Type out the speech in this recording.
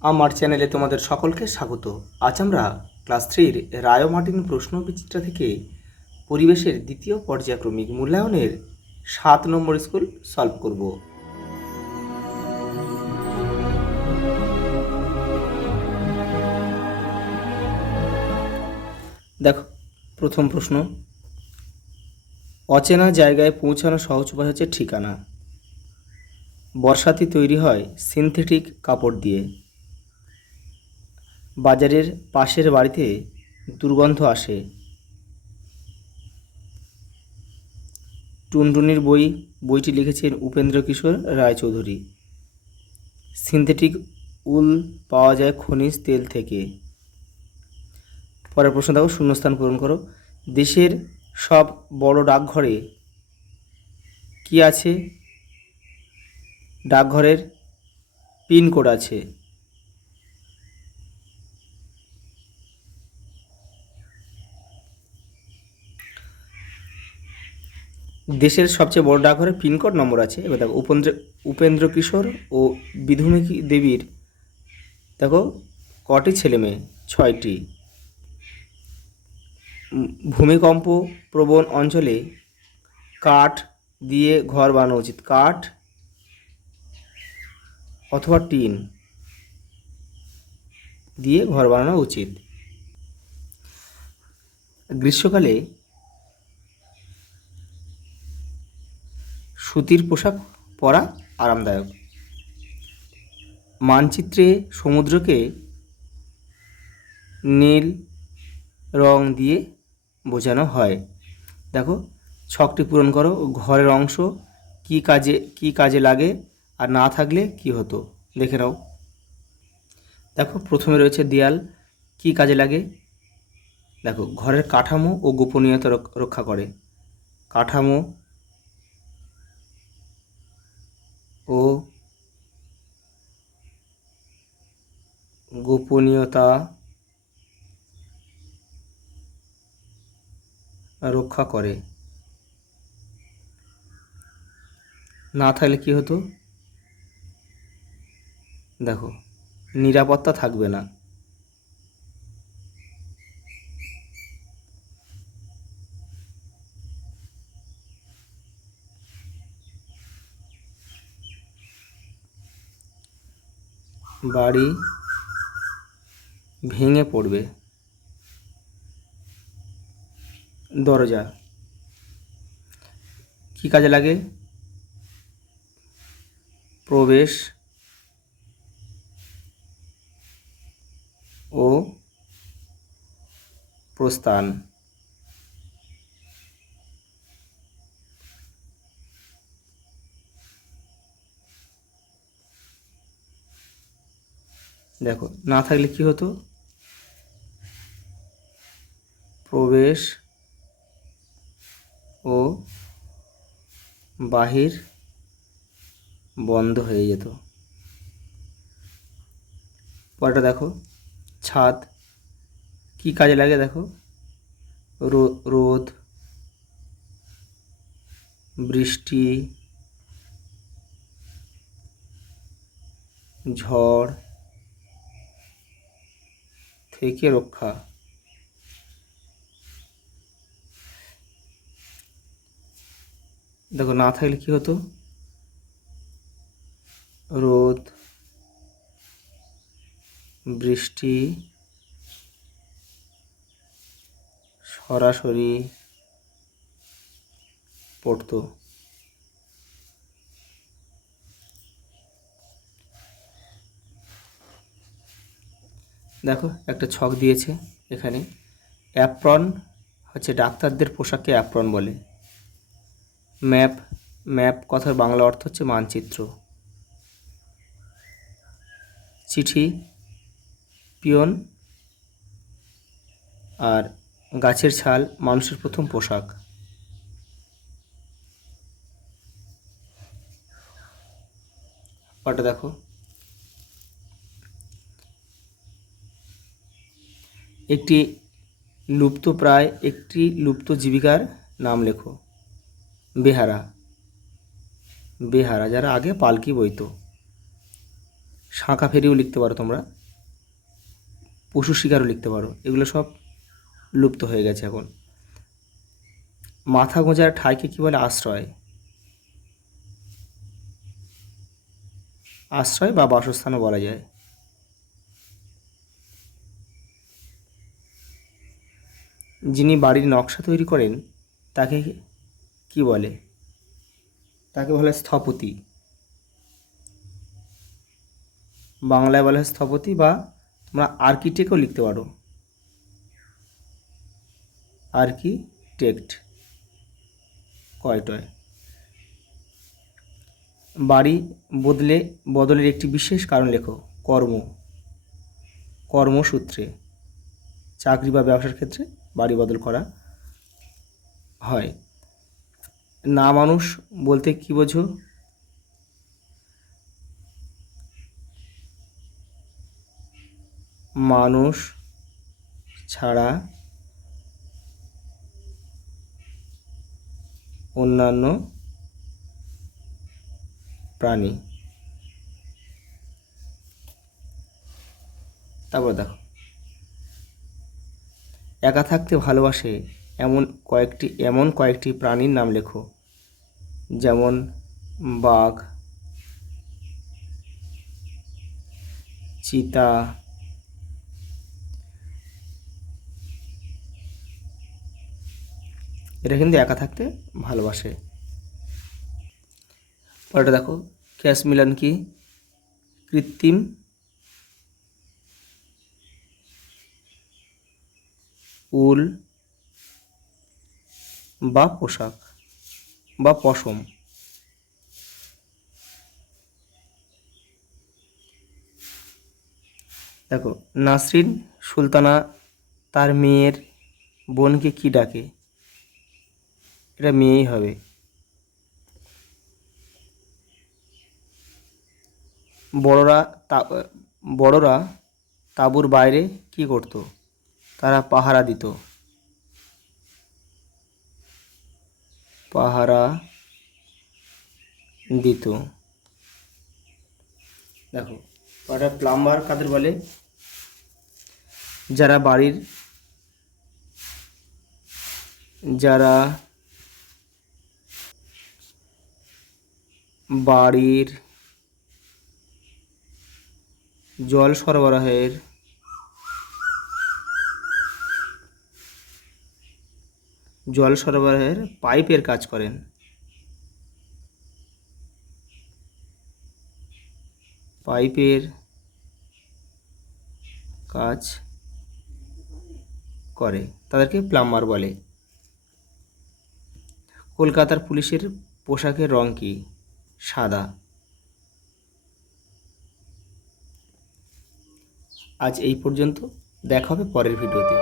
আমার চ্যানেলে তোমাদের সকলকে স্বাগত। আজ আমরা ক্লাস 3-র রায় মার্টিন প্রশ্নবিচিত্রা থেকে পরিবেশের দ্বিতীয় পর্যায়ক্রমিক মূল্যায়নের 7 নম্বর স্কুল সলভ করব। দেখো, প্রথম প্রশ্ন, অচেনা জায়গায় পৌঁছানো সহজ উপায় হচ্ছে ঠিকানা। বর্ষাতি তৈরি হয় সিনথেটিক কাপড় দিয়ে। বাজারের পাশের বাড়িতে দুর্গন্ধ আসে। টুনটুনির বইটি লিখেছেন উপেন্দ্র কিশোর রায়চৌধুরী। সিনথেটিক উল পাওয়া যায় খনিজ তেল থেকে। পরের প্রশ্ন দেখো, শূন্যস্থান পূরণ করো। দেশের সব বড় ডাকঘরে কি আছে? ডাকঘরের পিনকোড আছে। দেশের সবচেয়ে বড় ডাকঘরের পিনকোড নম্বর আছে। এবার দেখো, উপেন্দ্র কিশোর ও বিধুমতী দেবীর দেখো কটি ছেলে মেয়ে? 6টি। ভূমিকম্প প্রবণ অঞ্চলে কাঠ দিয়ে ঘর বানানো উচিত। কাঠ অথবা টিন দিয়ে ঘর বানানো উচিত। গ্রীষ্মকালে সুতির পোশাক পরা আরামদায়ক। মানচিত্রে সমুদ্রকে নীল রং দিয়ে বোঝানো হয়। দেখো, ছকটি পূরণ করো। ঘরের অংশ কি কাজে লাগে আর না থাকলে কি হতো? দেখে নাও। দেখো, প্রথমে রয়েছে দেয়াল। কি কাজে লাগে? দেখো, ঘরের কাঠামো ও গোপনীয়তা রক্ষা করে। কাঠামো ও গোপনীয়তা রক্ষা করে। না থাকলে কি হতো? দেখো, নিরাপত্তা থাকবে না। বাড়ি ভেঙে পড়বে। দরজা কি কাজে লাগে? প্রবেশ ও প্রস্থান। দেখো, না থাকলে কি হতো? প্রবেশ ও বাহির বন্ধ হয়ে যেত। পরেরটা দেখো, ছাদ কি কাজে লাগে? দেখো, রোদ, বৃষ্টি, ঝড় থেকে রক্ষা। দেখো, না থাকলে কি হতো? রোদ, বৃষ্টি সরাসরি পড়তো। দেখো, একটা ছক দিয়েছে এখানে। অ্যাপ্রন হচ্ছে ডাক্তারদের পোশাককে অ্যাপ্রন বলে। ম্যাপ কথার বাংলা অর্থ হচ্ছে মানচিত্র। চিঠি পিয়ন। আর গাছের ছাল মানুষের প্রথম পোশাক। ওটা দেখো, একটি লুপ্ত জীবিকার নাম লেখো। বেহারা, যারা আগে পালকি বইতো। শাঁখা ফেরিও লিখতে পারো তোমরা, পশু শিকারও লিখতে পারো। এগুলো সব লুপ্ত হয়ে গেছে এখন। মাথা গোঁজার ঠাঁইকে কী বলে? আশ্রয়। আশ্রয় বা বাসস্থানও বলা যায়। যিনি বাড়ির নকশা তৈরি করেন তাকে কি বলে? তাকে বলে স্থপতি। বাংলায় বলা হয় স্থপতি, বা তোমরা আর্কিটেক্টও লিখতে পারো, আর্কিটেক্ট কয়টয়। বাড়ি বদলের একটি বিশেষ কারণ লেখো। কর্মসূত্রে, চাকরি বা ব্যবসার ক্ষেত্রে বাড়ি বদল করা হয়। না মানুষ বলতে কি বোঝো? মানুষ ছাড়া অন্যান্য প্রাণী। তারপর দেখো, একা থাকতে ভালোবাসে এমন কয়েকটি প্রাণীর নাম লেখো। যেমন বাঘ, চিতা, এরা কিন্তু একা থাকতে ভালোবাসে। পরেরটা দেখো, ক্যাশ মিলান কি? কৃত্রিম উল বা পোশাক বা পশম। দেখো, নাসরিন সুলতানা তার মেয়ের বোনকে কি ডাকে? এটা মেয়েই হবে। বড়রা তাঁবুর বাইরে কি করত? তারা পাহারা দিত। দেখো, প্লাম্বার কাদের বলে? যারা বাড়ির জল সরবরাহের পাইপের কাজ করেন। পাইপের কাজ করে, তাদেরকে প্লাম্বার বলে। কলকাতার পুলিশের পোশাকের রং কি? সাদা। আজ এই পর্যন্ত, দেখা হবে পরের ভিডিওতে।